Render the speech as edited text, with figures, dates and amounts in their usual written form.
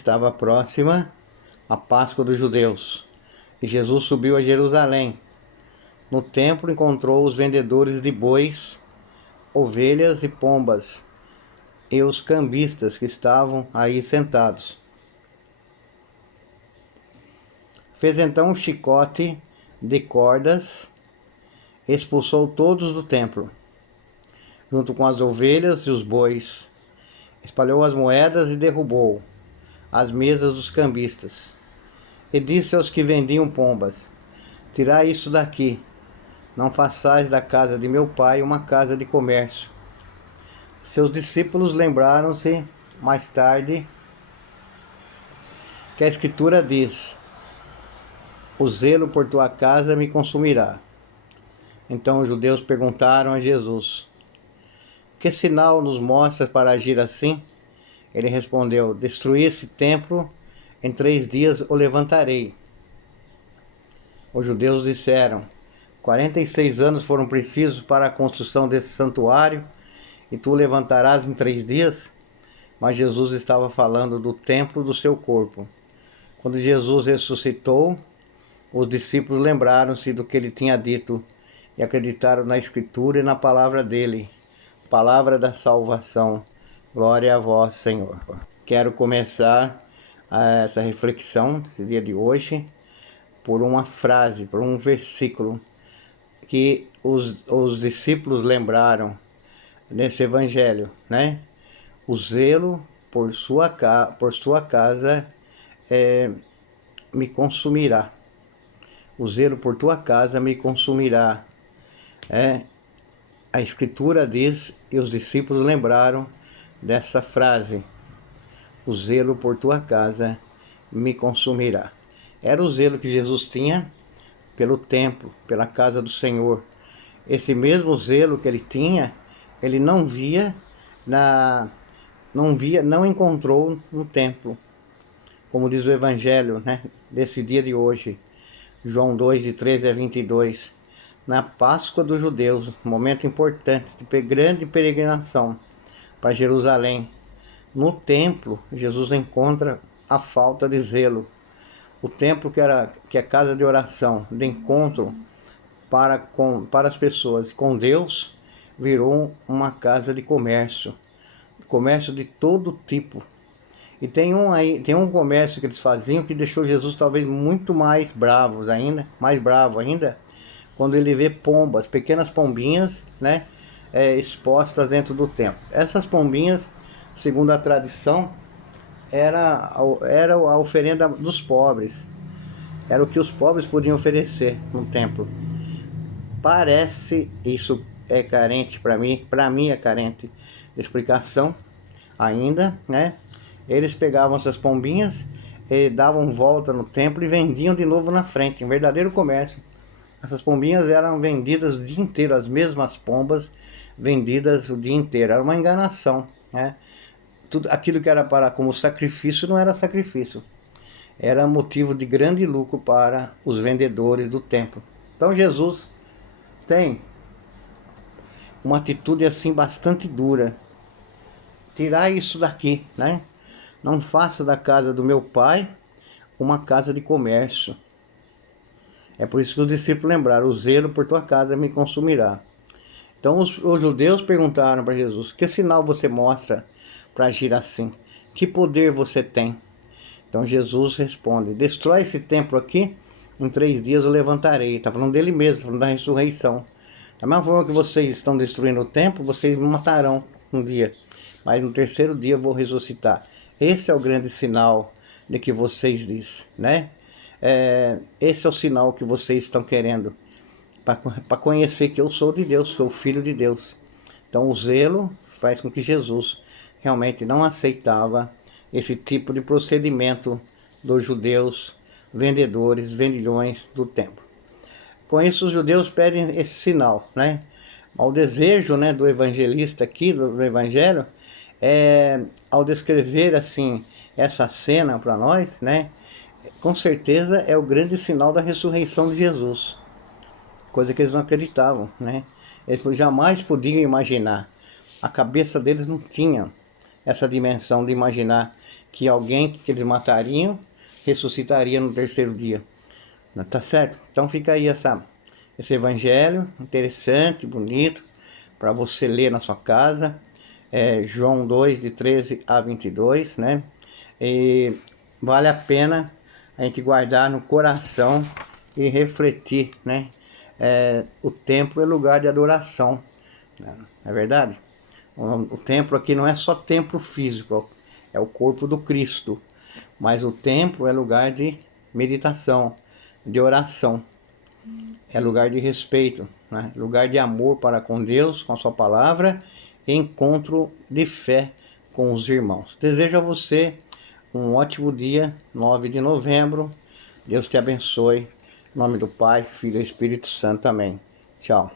estava próxima a Páscoa dos judeus, e Jesus subiu a Jerusalém. No templo encontrou os vendedores de bois, ovelhas e pombas, e os cambistas que estavam aí sentados. Fez então um chicote de cordas, expulsou todos do templo, junto com as ovelhas e os bois. Espalhou as moedas e derrubou as mesas dos cambistas. E disse aos que vendiam pombas: tirai isso daqui, não façais da casa de meu pai uma casa de comércio. Seus discípulos lembraram-se mais tarde que a Escritura diz: o zelo por tua casa me consumirá. Então os judeus perguntaram a Jesus: que sinal nos mostra para agir assim? Ele respondeu: destruir esse templo, em 3 dias o levantarei. Os judeus disseram: 46 anos foram precisos para a construção desse santuário, e tu o levantarás em 3 dias? Mas Jesus estava falando do templo do seu corpo. Quando Jesus ressuscitou, os discípulos lembraram-se do que ele tinha dito e acreditaram na Escritura e na palavra dele, palavra da salvação. Glória a vós, Senhor. Quero começar essa reflexão, esse dia de hoje, por uma frase, por um versículo que os discípulos lembraram nesse evangelho, né? O zelo por sua casa me consumirá. O zelo por tua casa me consumirá. A Escritura diz, e os discípulos lembraram dessa frase: o zelo por tua casa me consumirá. Era o zelo que Jesus tinha pelo templo, pela casa do Senhor. Esse mesmo zelo que ele tinha, ele não encontrou no templo, como diz o Evangelho, né, desse dia de hoje, João 2, de 13 a 22, na Páscoa dos judeus, momento importante, de grande peregrinação para Jerusalém. No templo, Jesus encontra a falta de zelo. O templo que é casa de oração, de encontro para as pessoas com Deus, virou uma casa de comércio de todo tipo. E tem um comércio que eles faziam que deixou Jesus talvez muito mais bravo ainda, quando ele vê pombas, pequenas pombinhas, né, expostas dentro do templo. Essas pombinhas, segundo a tradição, era a oferenda dos pobres. Era o que os pobres podiam oferecer no templo. Parece, isso é carente para mim é carente de explicação ainda, né? Eles pegavam essas pombinhas e davam volta no templo e vendiam de novo na frente, um verdadeiro comércio. Essas pombinhas eram vendidas o dia inteiro, as mesmas pombas vendidas o dia inteiro. Era uma enganação, né? Tudo aquilo que era como sacrifício não era sacrifício. Era motivo de grande lucro para os vendedores do templo. Então Jesus tem uma atitude assim bastante dura. Tirar isso daqui, né? Não faça da casa do meu pai uma casa de comércio. É por isso que os discípulos lembraram: o zelo por tua casa me consumirá. Então os judeus perguntaram para Jesus: que sinal você mostra para agir assim? Que poder você tem? Então Jesus responde: destrói esse templo aqui, em 3 dias eu levantarei. Está falando dele mesmo, falando da ressurreição. Da mesma forma que vocês estão destruindo o templo, vocês me matarão um dia, mas no 3º dia eu vou ressuscitar. Esse é o grande sinal de que vocês dizem, né? Esse é o sinal que vocês estão querendo, para conhecer que eu sou de Deus, sou filho de Deus. Então o zelo faz com que Jesus realmente não aceitava esse tipo de procedimento dos judeus, vendilhões do templo. Com isso os judeus pedem esse sinal, né? O desejo, né, do evangelista aqui, do evangelho, ao descrever assim essa cena para nós, né, com certeza é o grande sinal da ressurreição de Jesus, coisa que eles não acreditavam, né? Eles jamais podiam imaginar, a cabeça deles não tinha essa dimensão de imaginar que alguém que eles matariam ressuscitaria no terceiro dia. Tá certo? Então fica aí esse evangelho interessante, bonito, para você ler na sua casa. João 2, de 13 a 22, né? E vale a pena a gente guardar no coração e refletir, né? O templo é lugar de adoração, né? Não é verdade? O templo aqui não é só templo físico, é o corpo do Cristo. Mas o templo é lugar de meditação, de oração. É lugar de respeito, né? Lugar de amor para com Deus, com a sua palavra, e encontro de fé com os irmãos. Desejo a você um ótimo dia, 9 de novembro. Deus te abençoe. Em nome do Pai, Filho e Espírito Santo. Amém. Tchau.